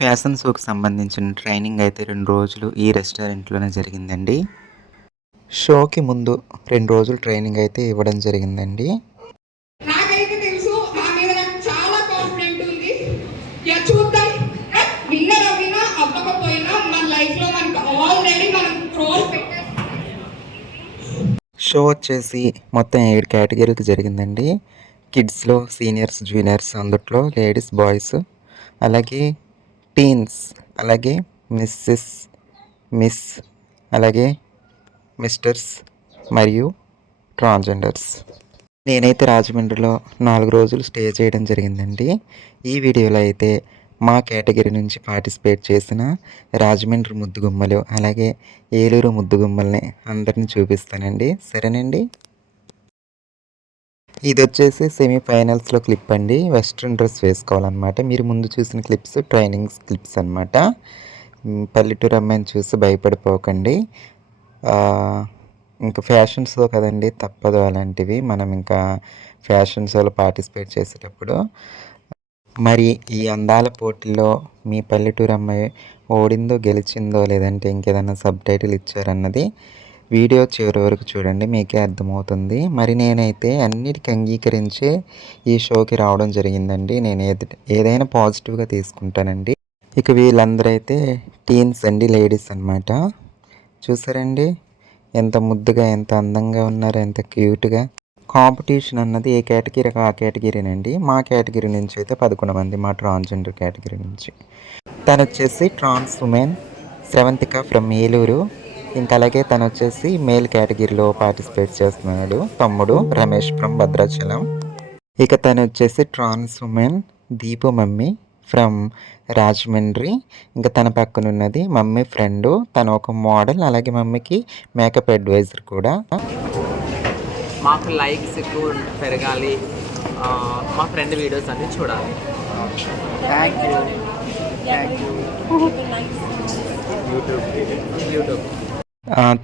Fashion షోకి సంబంధించిన training అయితే 2 రోజులు ఈ రెస్టారెంట్‌లోనే జరిగిందండి. షోకి ముందు 2 రోజులు ట్రైనింగ్ అయితే ఇవ్వడం జరిగిందండి. నాకైతే తెలుసు నా మీద నాకు చాలా కాన్ఫిడెంట్ ఉంది. చూద్దాం. విన్నర్ అవ్వినా అవ్వకపోయినా మన లైఫ్‌లో మనకు ఆల్రెడీ మనం క్రోర్ పెట్టేసాం. షో వచ్చేసి మొత్తం 7 కేటగిరీలకు జరిగిందండి. కిడ్స్‌లో సీనియర్స్, జూనియర్స్ అందుట్లో లేడీస్, బాయ్స్ అలాగే టీన్స్, అలాగే మిస్, అలాగే మిస్టర్స్ మరియు ట్రాన్స్జెండర్స్. నేనైతే రాజమండ్రిలో 4 రోజులు స్టే చేయడం జరిగిందండి. ఈ వీడియోలో అయితే మా కేటగిరీ నుంచి పార్టిసిపేట్ చేసిన రాజమండ్రి ముద్దుగుమ్మలు, అలాగే ఏలూరు ముద్దుగుమ్మల్ని అందరిని చూపిస్తానండి. సరేనండి. ఇది వచ్చేసి సెమీఫైనల్స్లో క్లిప్ అండి. వెస్ట్రన్ డ్రెస్ వేసుకోవాలన్నమాట. మీరు ముందు చూసిన క్లిప్స్ ట్రైనింగ్స్ క్లిప్స్ అనమాట. పల్లెటూరు అమ్మాయిని చూసి భయపడిపోకండి. ఇంకా ఫ్యాషన్ షో కదండి, తప్పదు అలాంటివి. మనం ఇంకా ఫ్యాషన్ షోలో పార్టిసిపేట్ చేసేటప్పుడు మరి ఈ అందాల పోటీలో మీ పల్లెటూరు అమ్మాయి ఓడిందో, గెలిచిందో, లేదంటే ఇంకేదైనా సబ్ టైటిల్ ఇచ్చారన్నది వీడియో చివరి వరకు చూడండి, మీకే అర్థమవుతుంది. మరి నేనైతే అన్నిటికీ అంగీకరించే ఈ షోకి రావడం జరిగిందండి. నేను ఏదైనా పాజిటివ్గా తీసుకుంటానండి. ఇక వీళ్ళందరూ అయితే టీన్స్ అండి, లేడీస్ అనమాట. చూసారండి ఎంత ముద్దుగా, ఎంత అందంగా ఉన్నారు, ఎంత క్యూట్గా. కాంపిటీషన్ అన్నది ఏ కేటగిరీకి ఆ కేటగిరీనండి. మా కేటగిరీ నుంచి అయితే 11 మంది, మా ట్రాన్స్జెండర్ కేటగిరీ నుంచి. తను వచ్చేసి ట్రాన్స్ ఉమెన్ శ్రవంతిక ఫ్రమ్ ఏలూరు. ఇంకా అలాగే తను వచ్చేసి మేల్ కేటగిరీలో పార్టిసిపేట్ చేస్తున్నాడు తమ్ముడు రమేష్ ఫ్రమ్ భద్రాచలం. ఇక తను వచ్చేసి trans woman Deepu mummy from Rajahmundry. ఇంకా తన పక్కన ఉన్నది మమ్మీ ఫ్రెండ్, తను ఒక మోడల్, అలాగే మమ్మీకి మేకప్ అడ్వైజర్ కూడా. మాకు లైక్స్ ఎక్కువ పెరగాలి, మా ఫ్రెండ్ వీడియోస్ అన్నీ చూడాలి. యూట్యూబ్.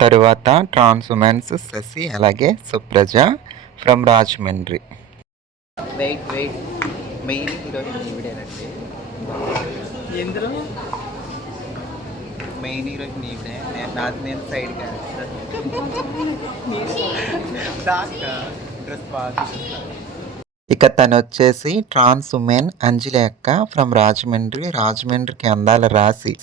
తరువాత ట్రాన్స్ ఉమెన్స్ శశి, అలాగే Supraja from Rajahmundry. Wait main heroine ఈవిడేనండి. ఎందులో మెయిన్ హీరోయిన్ ఈవిడే, నేను సైడ్ డ్రెస్ బాగా. ఇక తను వచ్చేసి ట్రాన్స్ ఉమెన్ అంజలి అక్క ఫ్రమ్ రాజమండ్రికి అందాల రాసి.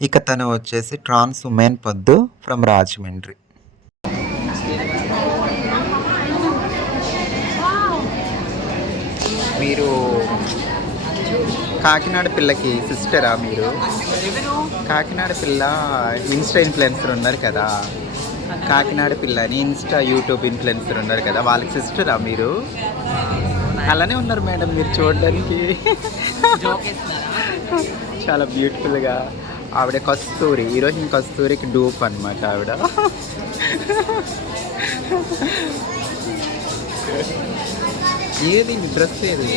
ఇక తను వచ్చేసి ట్రాన్స్ ఉమెన్ పొద్దు ఫ్రమ్ రాజమండ్రి. మీరు కాకినాడ పిల్లకి సిస్టరా? మీరు కాకినాడ పిల్ల ఇన్స్టా ఇన్ఫ్లుయెన్సర్ ఉన్నారు కదా, కాకినాడ పిల్ల అని ఇన్స్టా యూట్యూబ్ ఇన్ఫ్లుయెన్సర్ ఉన్నారు కదా, వాళ్ళకి సిస్టరా మీరు? అలానే ఉన్నారు మేడం మీరు చూడడానికి. చాలా బ్యూటిఫుల్గా. ఆవిడ కస్తూరి, హీరోయిన్ కస్తూరికి డూప్ అనమాట ఆవిడ. ఏది డ్రెస్ ఏది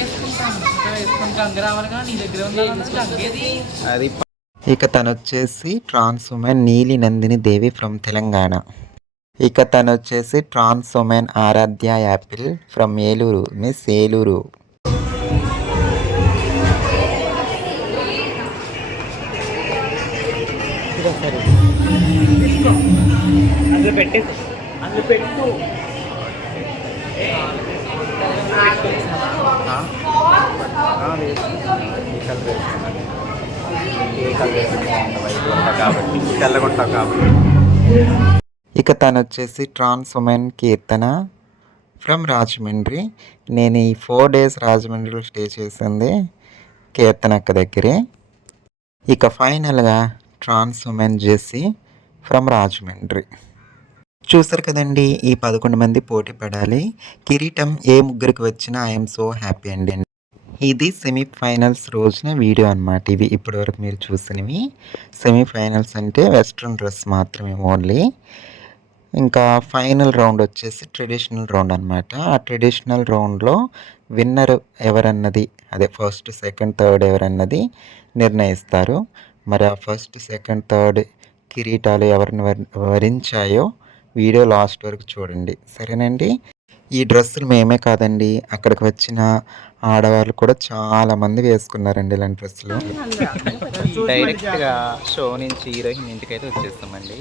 అది. ఇక తను వచ్చేసి ట్రాన్స్ ఉమెన్ నీలి నందిని దేవి ఫ్రమ్ తెలంగాణ. ఇక తను వచ్చేసి trans woman Aradhya apple from Eluru, miss Eluru. ఇక తను వచ్చేసి trans woman Keerthana from Rajahmundry. నేను ఈ 4 days రాజమండ్రిలో స్టే చేసింది కీర్తన అక్క దగ్గరే. ఇక ఫైనల్గా trans women Jessie from Rajahmundry. చూసారు కదండి, ఈ 11 మంది పోటీ పడాలి. కిరీటం ఏ ముగ్గురికి వచ్చినా ఐఎమ్ సో హ్యాపీ అండి. ఇది సెమీఫైనల్స్ రోజున వీడియో అనమాట. ఇవి ఇప్పటివరకు మీరు చూసినవి సెమీఫైనల్స్ అంటే వెస్ట్రన్ డ్రెస్ మాత్రమే ఓన్లీ. ఇంకా ఫైనల్ రౌండ్ వచ్చేసి ట్రెడిషనల్ రౌండ్ అనమాట. ఆ ట్రెడిషనల్ రౌండ్లో విన్నర్ ఎవరన్నది, అదే ఫస్ట్, సెకండ్, థర్డ్ ఎవరన్నది నిర్ణయిస్తారు. మరి ఆ ఫస్ట్, సెకండ్, థర్డ్ కిరీటాలు ఎవరిని వరించాయో వీడియో లాస్ట్ వరకు చూడండి, సరేనండి. ఈ డ్రెస్సులు మేమే కాదండి, అక్కడికి వచ్చిన ఆడవాళ్ళు కూడా చాలామంది వేసుకున్నారండి ఇలాంటి డ్రెస్సులు. డైరెక్ట్గా షో నుంచి హీరోయిన్ ఇంటికి అయితే వచ్చేస్తామండి.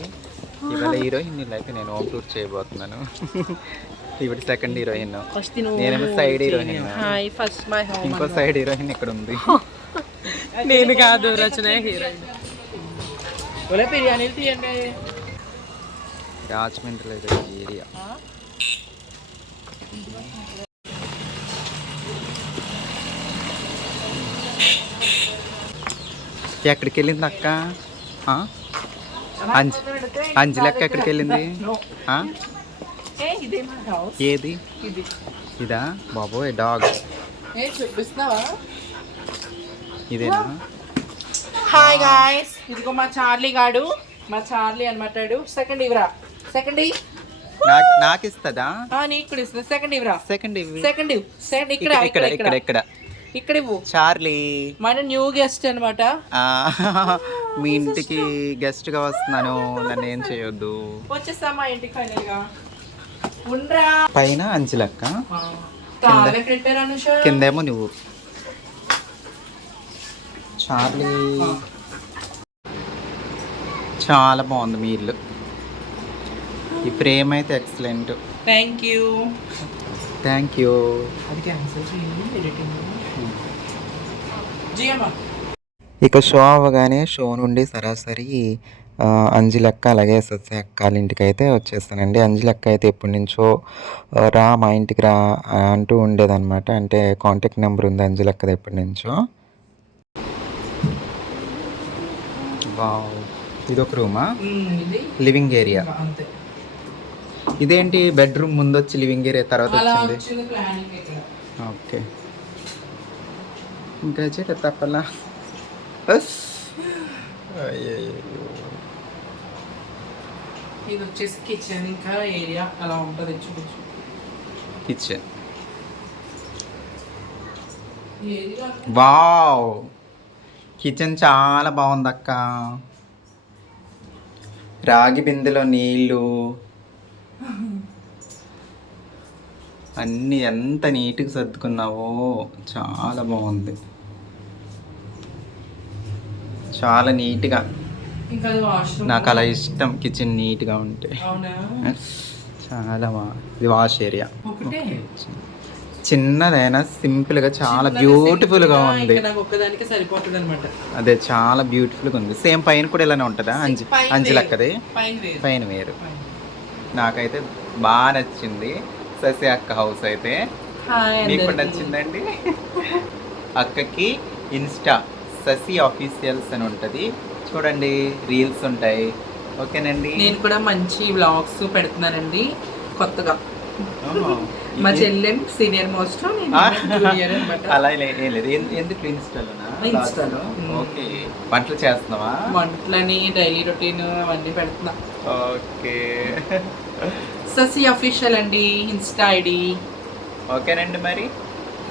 ఇవాళ హీరోయిన్ అయితే నేను హోమ్ టూర్ చేయబోతున్నాను. ఇప్పుడు సెకండ్ హీరోయిన్, నేనేమో సైడ్ హీరోయిన్, ఇంకో సైడ్ హీరోయిన్ ఇక్కడ ఉంది. నేను కాదు, రచన హీరోయిన్. బిర్యానీలు తీయండి. రాజమండ్రిలో ఏరియా. ఎక్కడికి వెళ్ళింది అక్క? అంజలక్క ఎక్కడికి వెళ్ళింది? ఏది ఇదా? బాబోయ్ డాగ్ చూపిస్తున్నావా? ఇదేనా? హాయ్ గాయ్స్, ఇదిగో మా చార్లీ గాడు. మా చార్లీ అనమాట. సెకండ్ ఇవ్వరా, సెకండ్ నాకు ఇస్తుందా? నీకు కూడా ఇస్తుంది. సెకండ్ ఇవ్వరా, సెకండ్ సెకండ్ సెకండ్ ఇక్కడ ఇక్కడ ఇక్కడ ఇక్కడ ఇక్కడ ఇవ్వు. చార్లీ మన న్యూ గెస్ట్ అనమాట. మీ ఇంటికి గెస్ట్ గా వస్తున్నాను, నన్ను ఏం చేయొద్దు. వచ్చేస్తా మా ఇంటికి ఫైనల్ గా. ఉండరా పైన అంజలక్క, ప్రిపేర్ అనుష, కిందేమో నువ్వు. చార్లీ చాలా బాగుంది మీ ఇల్లు. ఈ ఫ్రేమ్ అయితే excellent. Thank you. Thank you. అది క్యాన్సిల్ చేయండి, ఎడిటింగ్ జియమ్మా. ఇక షో అవ్వగానే షో నుండి సరాసరి అంజలక్క అలాగే సస్య అక్క వాళ్ళ ఇంటికి అయితే వచ్చేస్తానండి. అంజలక్క అయితే ఎప్పటి నుంచో రా మా ఇంటికి రా అంటూ ఉండేదన్నమాట. అంటే కాంటాక్ట్ నెంబర్ ఉంది అంజలక్కది ఎప్పటి నుంచో. ఇది ఒక రూమా? ఇది లివింగ్ ఏరియా. అంతే. ఇదేంటి బెడ్రూమ్ ముందు వచ్చి లివింగ్ ఏరియా తర్వాత అలా వచ్చింది? వచ్చింది ప్లానింగ్ ఇక్కడ. ఓకే. ఇంకా చెట్ట తప్పలా. ఇది వచ్చేసి కిచెన్, ఇంకా ఏరియా అలా ఉంటుంది. చూపించు కిచెన్. ఏరియా. వావ్, కిచెన్ చాలా బాగుంది అక్క. రాగి బిందెలో నీళ్ళు అన్నీ ఎంత నీట్గా సర్దుకున్నావో, చాలా బాగుంది. చాలా నీట్గా, ఇంకా అది వాష్రూమ్. నాకు అలా ఇష్టం కిచెన్ నీట్గా ఉంటే. అవునా? చాలా ఇది వాష్ ఏరియా. ఒకటే చిన్నదైనా సింపుల్గా చాలా బ్యూటిఫుల్గా ఉంది. నాకు ఒక్కదానికి సరిపోతుంది అనమాట. అదే చాలా బ్యూటిఫుల్గా ఉంది. సేమ్ పైన కూడా ఇలానే ఉంటుందా? అంజలక్కది పైన వేరు. నాకైతే బాగా నచ్చింది ససి అక్క హౌస్ అయితే. మీకు నచ్చిందండి? అక్కకి ఇన్స్టా ససి ఆఫీషియల్స్ అని ఉంటుంది, చూడండి, రీల్స్ ఉంటాయి. ఓకేనండి. నేను కూడా మంచి వ్లాగ్స్ పెడుతున్నానండి కొత్తగా. మా చెల్లెం సీనియర్ మోస్ట్, అలా ఏం లేదు. ఎందుకు ఇన్స్టాలో? ఓకే. వంటలు చేస్తున్నావా? వంటలని డైలీ రొటీన్ అవన్నీ పెడుతున్నా. ఓకే. ససి అఫీషియల్ అండి ఇన్స్టా ఐడి. ఓకేనండి. మరి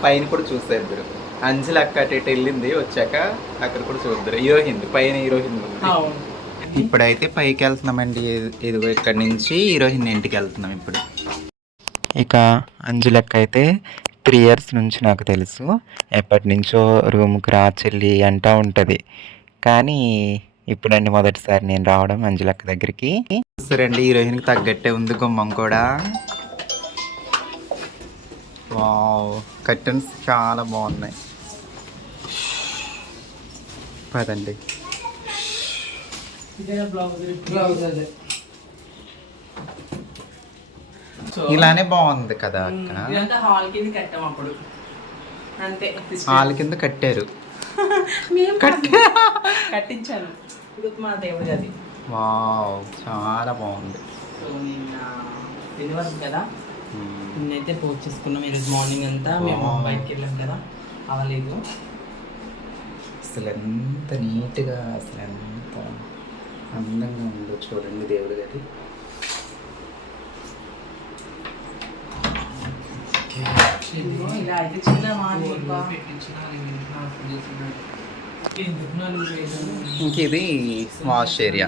పైన కూడా చూసేద్దరు. అంజలి అక్క అటు వెళ్ళింది, వచ్చాక అక్కడ కూడా చూద్దరు. హీరోయిన్ పైన, హీరోయిన్ అవును. ఇప్పుడైతే పైకి వెళ్తున్నామండి. ఇదిగో ఇక్కడ నుంచి హీరోయిన్ ఇంటికి వెళ్తున్నాం ఇప్పుడు. ఇక అంజలక్క అయితే 3 years నుంచి నాకు తెలుసు, ఎప్పటి నుంచో రూమ్కి రా చెల్లి అంటూ ఉంటుంది. కానీ ఇప్పుడండి మొదటిసారి నేను రావడం అంజలక్క దగ్గరికి. చూసారండి, హీరోయిన్కి తగ్గట్టే ఉంది గుమ్మం కూడా. వావ్, కర్టన్స్ చాలా బాగున్నాయి. పదండి. ఇలానే బాగుంది కదా అక్క. ఇదంతా హాల్ కింద కట్టాం అప్పుడు, అంతే. హాల్ కింద కట్టారు. కట్టించాను ఇప్పుడు మా దేవుడి అది. వావ్, చాలా బాగుంది. సో నిన్న శనివారం కదా, నిన్నైతే పూజ చేసుకున్నాం. ఈరోజు మార్నింగ్ అంతా మేము బయటకి వెళ్ళాం కదా, అవ్వలేదు. అసలు ఎంత నీట్గా, అసలు ఎంత అందంగా ఉందో చూడండి దేవుడి గది. ఇలా అయితే చిన్న ఇంక ఇది వాష్ ఏరియా.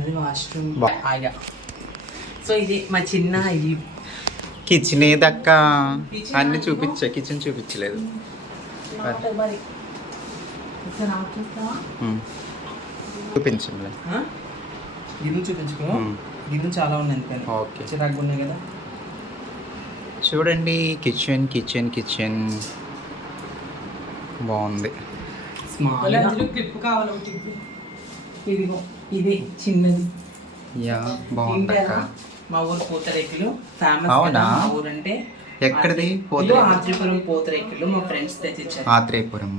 అది వాష్రూమ్. సో ఇది మా చిన్న ఇది కిచెన్ ఏదక్క అన్ని చూపించా, కిచెన్ చూపించలేదు. చూపించండి. గిన్నెలు చూపించుకో, గిన్నెలు చాలా ఉన్నాయి అందుకని. ఓకే, చిరాకు ఉన్నాయి కదా. చూడండి కిచెన్ కిచెన్ కిచెన్ బాగుంది. క్లిప్ కావాలి. ఇదిగో ఇది చిన్నది. యా బాగుంది అక్క. మా ఊరు పూతరేకులు ఫేమస్. అవునా? మా ఊరు అంటే ఎక్కడిది? ఆత్రేయపురం పూతరేకులు మా ఫ్రెండ్స్ తెచ్చిచ్చారు. ఆత్రేయపురం.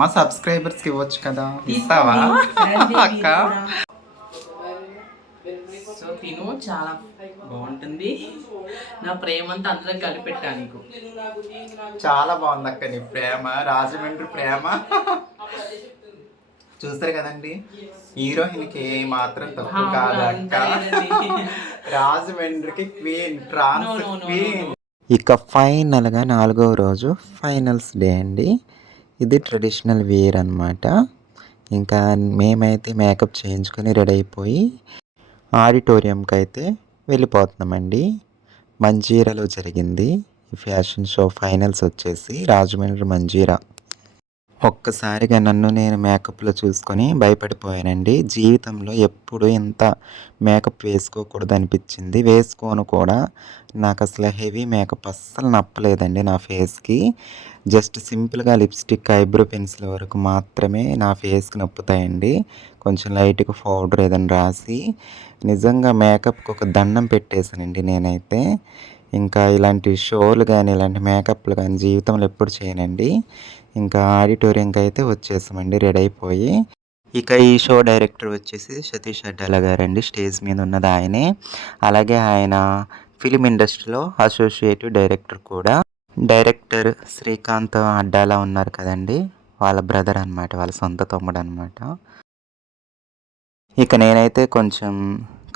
మా సబ్స్క్రైబర్స్కి ఇవ్వచ్చు కదా, ఇస్తావా అక్క? సో తిను, చాలా బాగుంటుంది. నా ప్రేమ అంతా అందులో కలిపెట్టా నీకు. చాలా బాగుంది అక్క నీ ప్రేమ, రాజమండ్రి ప్రేమ. చూస్తారు కదండి, హీరోయిన్కి మాత్రం తక్కువ కాదు అక్క. రాజమండ్రికి క్వీన్, ట్రాన్స్ క్వీన్. ఇక ఫైనల్గా 4వ రోజు ఫైనల్స్ డే అండి. ఇది ట్రెడిషనల్ వేర్ అనమాట. ఇంకా మేమైతే మేకప్ చేయించుకొని రెడీ అయిపోయి ఆడిటోరియంకి అయితే వెళ్ళిపోతున్నామండి. మంజీరాలో జరిగింది ఈ ఫ్యాషన్ షో. ఫైనల్స్ వచ్చేసి రాజమండ్రి మంజీరా. ఒక్కసారిగా నన్ను నేను మేకప్లో చూసుకొని భయపడిపోయానండి. జీవితంలో ఎప్పుడు ఇంత మేకప్ వేసుకోకూడదు అనిపించింది. వేసుకోను కూడా. నాకు అసలు హెవీ మేకప్ అస్సలు నప్పలేదండి నా ఫేస్కి. జస్ట్ సింపుల్గా లిప్స్టిక్, ఐబ్రో పెన్సిల్ వరకు మాత్రమే నా ఫేస్కి నప్పుతాయండి. కొంచెం లైట్గా పౌడర్ ఏదైనా రాసి నిజంగా మేకప్కి ఒక దండం పెట్టేశానండి నేనైతే. ఇంకా ఇలాంటి షోలు కానీ ఇలాంటి మేకప్లు కానీ జీవితంలో ఎప్పుడు చేయనండి. ఇంకా ఆడిటోరియంకి అయితే వచ్చేసామండి రెడీ అయిపోయి. ఇక ఈ షో డైరెక్టర్ వచ్చేసి సతీష్ అడ్డాల గారండి. స్టేజ్ మీద ఉన్నది ఆయనే. అలాగే ఆయన ఫిలిం ఇండస్ట్రీలో అసోసియేటివ్ డైరెక్టర్ కూడా. డైరెక్టర్ శ్రీకాంత్ అడ్డాల ఉన్నారు కదండి, వాళ్ళ బ్రదర్ అనమాట, వాళ్ళ సొంత తమ్ముడు అనమాట. ఇక నేనైతే కొంచెం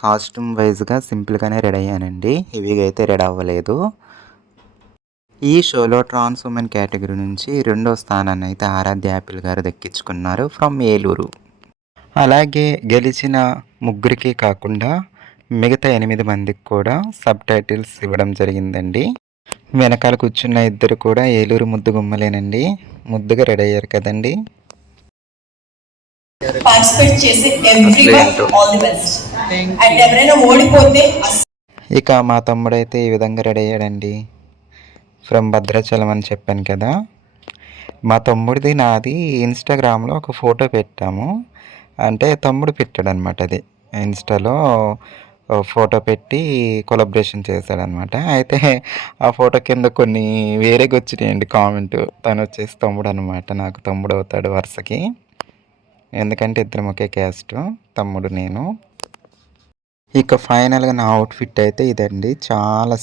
కాస్ట్యూమ్ వైజ్గా సింపుల్గానే రెడీ అయ్యానండి. హెవీగా అయితే రెడీ అవ్వలేదు. ఈ షోలో ట్రాన్స్ ఉమెన్ కేటగిరీ నుంచి 2వ స్థానాన్ని అయితే ఆరాధ్య యాపిల్ గారు దక్కించుకున్నారు ఫ్రమ్ ఏలూరు. అలాగే గెలిచిన ముగ్గురికి కాకుండా మిగతా 8 మందికి కూడా సబ్ టైటిల్స్ ఇవ్వడం జరిగిందండి. వెనకాల కూర్చున్న ఇద్దరు కూడా ఏలూరు ముద్దు గుమ్మలేనండి. ముద్దుగా రెడీ అయ్యారు కదండి. పార్టిసిపేట్ చేసే everyone all the best. And ఎవరైనా ఓడిపోతే ఇక మా తమ్ముడైతే ఈ విధంగా రెడీ అయ్యాడండి. ఫ్రమ్ భద్రాచలం అని చెప్పాను కదా. మా తమ్ముడిది నాది ఇన్స్టాగ్రామ్లో ఒక ఫోటో పెట్టాము. అంటే తమ్ముడు పెట్టాడు అనమాట. అది ఇన్స్టాలో ఫోటో పెట్టి కొలాబరేషన్ చేశాడనమాట. అయితే ఆ ఫోటో కింద కొన్ని వేరేగా వచ్చినాయండి కామెంట్. తను వచ్చేసి తమ్ముడు అనమాట, నాకు తమ్ముడు అవుతాడు వరుసకి. ఎందుకంటే ఇద్దరం ఒకే క్యాస్ట్, తమ్ముడు నేను. ఇక ఫైనల్గా నా అవుట్ఫిట్ అయితే ఇదండి. చాలా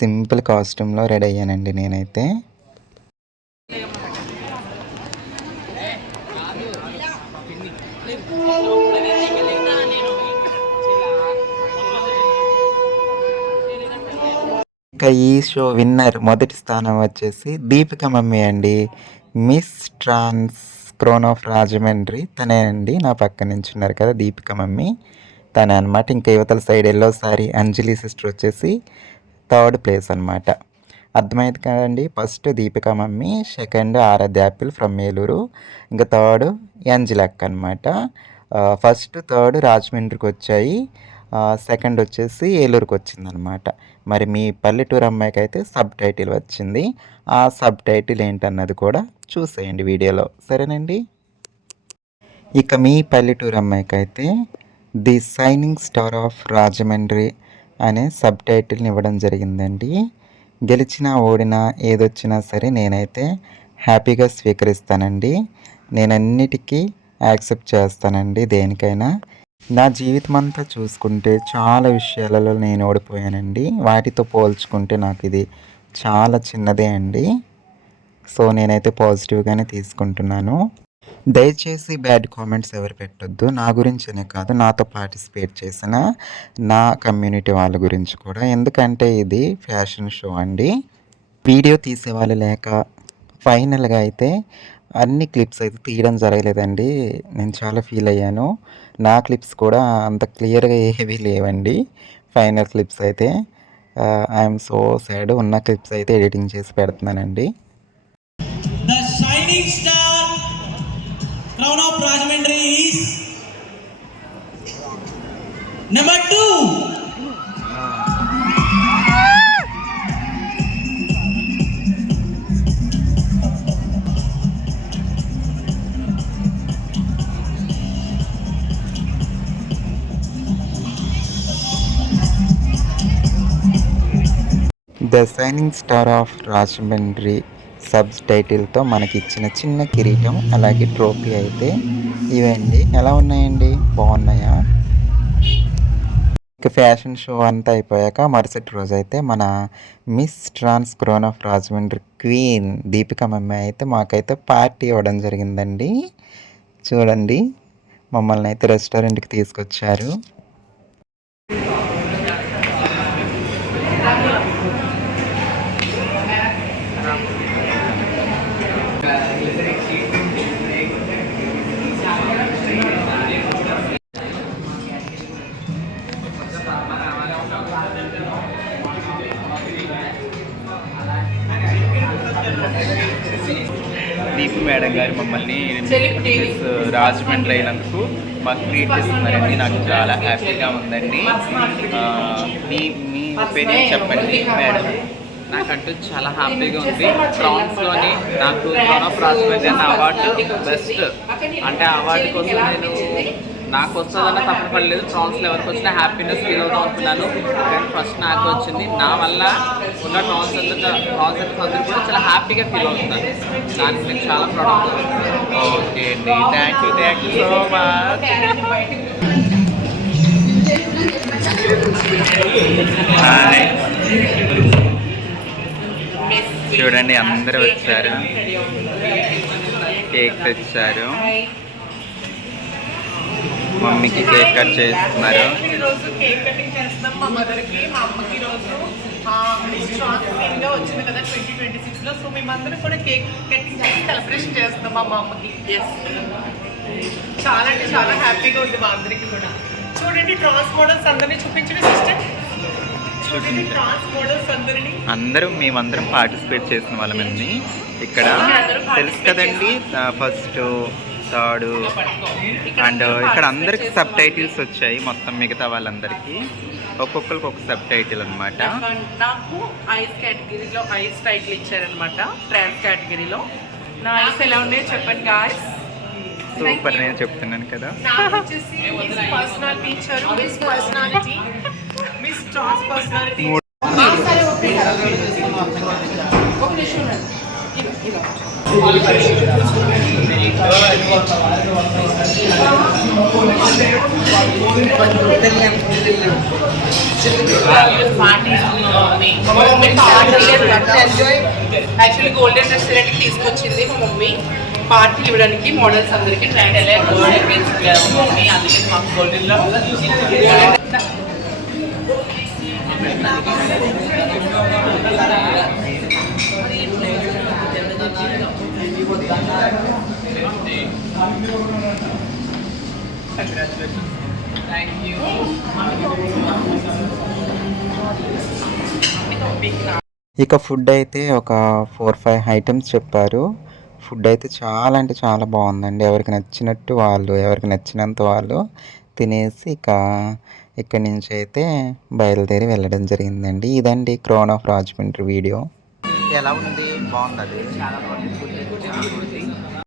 సింపుల్ కాస్ట్యూమ్లో రెడీ అయ్యానండి నేనైతే. ఇంకా ఈ షో విన్నర్ మొదటి స్థానం వచ్చేసి దీపిక మమ్మీ అండి. Miss trans crown of Rajahmundry తనే అండి. నా పక్క నుంచి ఉన్నారు కదా దీపిక మమ్మీ, తనే అనమాట. ఇంకా యువతల సైడ్ ఎల్లో సారీ అంజలి సిస్టర్ వచ్చేసి 3rd ప్లేస్ అనమాట. అర్థమైంది కదండి. First Deepika mummy, second Aaradhya apple from Eluru, ఇంకా 3rd అంజలక్క అనమాట. ఫస్ట్ 3rd రాజమండ్రికి వచ్చాయి, సెకండ్ వచ్చేసి ఏలూరుకి వచ్చిందనమాట. మరి మీ పల్లెటూరు అమ్మాయికి అయితే సబ్ టైటిల్ వచ్చింది. ఆ సబ్ టైటిల్ ఏంటన్నది కూడా చూసేయండి వీడియోలో, సరేనండి. ఇక మీ పల్లెటూరు అమ్మాయికి అయితే the shining star of Rajahmundry అనే సబ్ టైటిల్ని ఇవ్వడం జరిగిందండి. గెలిచినా ఓడినా ఏదొచ్చినా సరే నేనైతే హ్యాపీగా స్వీకరిస్తానండి. నేను అన్నిటికీ యాక్సెప్ట్ చేస్తానండి దేనికైనా. నా జీవితం అంతా చూసుకుంటే చాలా విషయాలలో నేను ఓడిపోయానండి. వాటితో పోల్చుకుంటే నాకు ఇది చాలా చిన్నదే అండి. సో నేనైతే పాజిటివ్గానే తీసుకుంటున్నాను. దయచేసి బ్యాడ్ కామెంట్స్ ఎవరు పెట్టొద్దు. నా గురించనే కాదు, నాతో పార్టిసిపేట్ చేసిన నా కమ్యూనిటీ వాళ్ళ గురించి కూడా. ఎందుకంటే ఇది ఫ్యాషన్ షో అండి. వీడియో తీసేవాళ్ళు లేక ఫైనల్గా అయితే అన్ని క్లిప్స్ అయితే తీయడం జరగలేదండి. నేను చాలా ఫీల్ అయ్యాను. నా క్లిప్స్ కూడా అంత క్లియర్గా ఏవీ లేవండి. ఫైనల్ క్లిప్స్ అయితే ఐఎమ్ సో సాడ్. ఉన్న క్లిప్స్ అయితే ఎడిటింగ్ చేసి పెడుతున్నానండి. The shining star crown of Rajahmundry is number 2. The shining star of Rajahmundry subs టైటిల్తో మనకి ఇచ్చిన చిన్న కిరీటం అలాగే ట్రోఫీ అయితే ఇవండి. ఎలా ఉన్నాయండి? బాగున్నాయా? ఇక ఫ్యాషన్ షో అంతా అయిపోయాక మరుసటి రోజు అయితే మన miss trans crown of Rajahmundry queen Deepika mummy అయితే మాకైతే పార్టీ ఇవ్వడం జరిగిందండి. చూడండి, మమ్మల్ని అయితే రెస్టారెంట్కి తీసుకొచ్చారు. దీపు మేడం గారు మమ్మల్ని మిస్ రాజమండ్రి అయినందుకు మాకు ట్రీట్ చేస్తున్నారండి. నాకు చాలా హ్యాపీగా ఉందండి. మీ మీ ఒపీనియన్ చెప్పండి మేడం. నాకంటూ చాలా హ్యాపీగా ఉంది. ట్రాన్స్లోని నాకు క్రౌన్ ఆఫ్ రాజమండ్రి అన్న అవార్డు బెస్ట్. అంటే ఆ అవార్డు కోసం నేను నాకు వస్తుందన్న తప్పపడలేదు. ట్రాన్స్లో ఎవరికి వచ్చినా హ్యాపీనెస్ ఫీల్ అవుతాం అనుకున్నాను, కానీ ఫస్ట్ నాకు వచ్చింది. నా వల్ల ఉన్న ట్రాన్స్ అందరూ కూడా చాలా హ్యాపీగా ఫీల్ అవుతున్నారు. దానికి నేను చాలా ప్రౌడ్. ఓకే అండి, thank you so much. Hi, చూడండి అందరూ వచ్చారు, కేక్ తెచ్చారు, మమ్మీకి కేక్ కట్ చేస్తున్నారు. ఈరోజు కేక్ కటింగ్ చేస్తున్నాం మా మదర్కి. మా అమ్మకి ఈరోజు గా వచ్చింది కదా 2026లో. సో మేమందరం కూడా కేక్ కటింగ్ చేసి సెలబ్రేషన్ చేస్తున్నాం మా అమ్మకి. చాలా అంటే చాలా హ్యాపీగా ఉంది మా అందరికి కూడా. చూడండి ట్రాన్స్ మోడల్స్ అందరినీ చూపించండి సిస్టర్. చూడండి ట్రాన్స్ మోడల్స్ అందరినీ మేమందరం పార్టిసిపేట్ చేసిన వాళ్ళమండి. ఇక్కడ తెలుసు కదండి, ఫస్ట్ థర్డ్ అండ్ ఇక్కడ అందరికి సబ్ టైటిల్స్ వచ్చాయి. మొత్తం మిగతా వాళ్ళందరికీ ఒక్కొక్కరికి ఒక సబ్ టైటిల్ అనమాట. నాకు ఐస్ కేటగిరీలో ఐస్ టైటిల్ ఇచ్చారనమాట. ట్రాన్స్ కేటగిరీలో నా ఐస్ ఎలా ఉన్నాయో చెప్పండి గాయ్స్. సూపర్, నేను చెప్తున్నాను కదా. నాకు వచ్చేసి మిస్ పర్సనాలిటీ ఇచ్చారు. మిస్ పర్సనాలిటీ, మిస్ ట్రాన్స్ పర్సనాలిటీ. యాక్చువల్లీ గోల్డెన్ రెస్టారెంట్ కి తీసుకొచ్చింది మా మమ్మీ పార్టీ ఇవ్వడానికి మోడల్స్ అందరికి. మమ్మీ అందుకే మాకు గోల్డెన్ లో ఇక ఫుడ్ అయితే ఒక 4-5 ఐటమ్స్ చెప్పారు. ఫుడ్ అయితే చాలా అంటే చాలా బాగుందండి. ఎవరికి నచ్చినట్టు వాళ్ళు, ఎవరికి నచ్చినంత వాళ్ళు తినేసి ఇక్కడి నుంచి అయితే బయలుదేరి వెళ్ళడం జరిగిందండి. ఇదండి క్రౌన్ ఆఫ్ రాజమండ్రి వీడియో. ఎలా ఉంది? బాగుంది. చాలా బాగుంది.